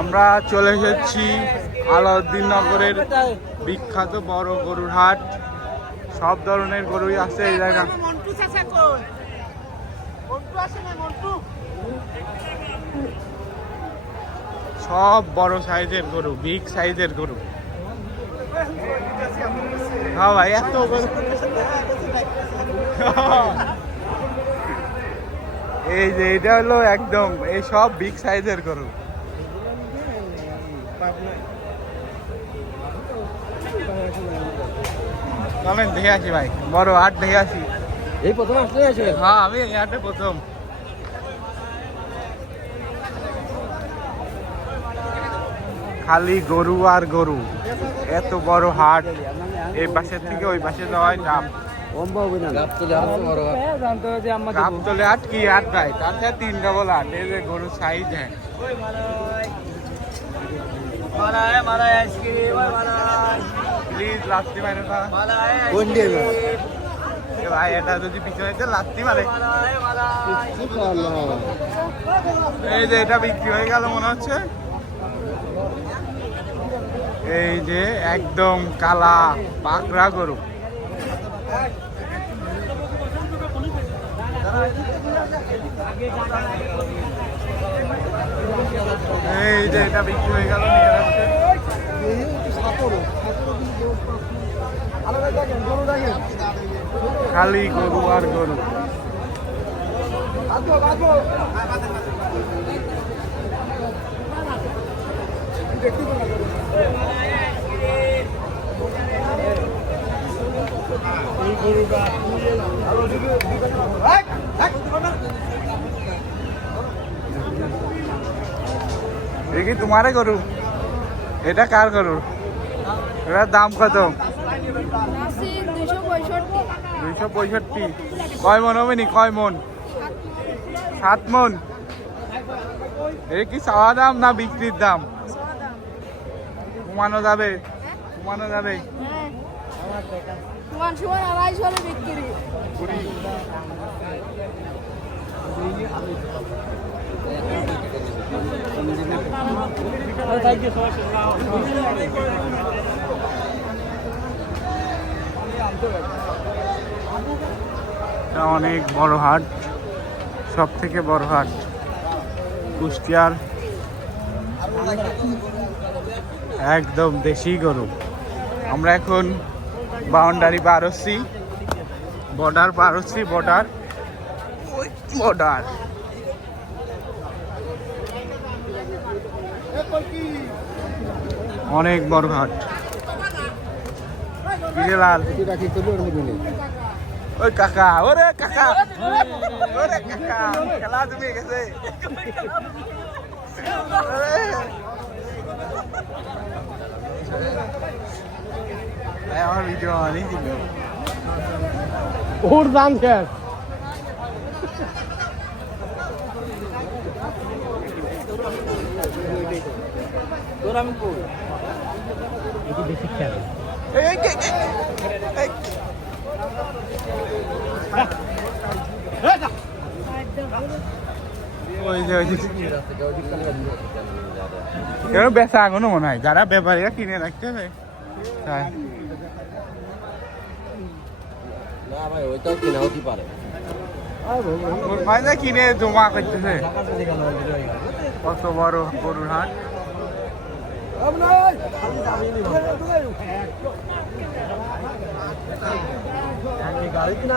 আমরা চলে এসেছি আলাউদ্দিন নগরের বিখ্যাত বড় গরুর হাট। সব ধরনের গরুই আছে এই জায়গা। সব বড় সাইজের গরু, বিগ সাইজের গরু। হ্যাঁ ভাই, এত গরু। এই যে এটা হলো একদম এই সব বিগ সাইজের গরু। চলেন দেখে আসি ভাই, বড় হাট দেখে আসি। এই প্রথম আসলে আছে? হ্যাঁ, আমি এই হাটে প্রথম। খালি গরু আর গরু, এত বড় হাট। এই পাশের থেকে ওই পাশে যাওয়াই চাপ। গাবতলে হাট কি হাট ভাই, তার সাথে 3 ডবল হাট। এই যে গরুর সাইজ হ্যাঁ। প্লিজ লাস্তি মারে না ভাই, এটা যদি পিছনে লাস্তি মারে। এই যে এটা বিক্রি হয়ে গেল মনে হচ্ছে। এই যে একদম কালা পাকড়া গরু। এই যে এটা বিক্রি হয়ে গেল, নিয়ে যাচ্ছে। খালি গরু আর গরু। দেখি তোমারে গরু, এটা কার গরু? এটার দাম কত? 265। কয় মন হবে নি? কয় মন? 7 মন। এটা কি চাওয়া দাম না বিক্রির দাম? কমানো যাবে? কমানো যাবে? অনেক বড় হাট, সব থেকে বড় হাট কুষ্টিয়ার। একদম দেশি গরু। আমরা এখন বাউন্ডারি পার হচ্ছি, বর্ডার পার হচ্ছি। বর্ডার অনেক বড় হাট। লাল ওই কাকা, ওরে কাকা, ওরে কাকা, খেলা তুমি গেছে। আমার ভিডিও অনেক ছিল। ওর দাম শেষ। তোর আমি কই এটি বেশি খেয়াল। বেচা এখনো মনে হয়, যারা ব্যাপারীরা কিনে রাখতে হবে। কিনে জমা করতেছে। কত বড় গরুর হাট। গাড়ি কিনা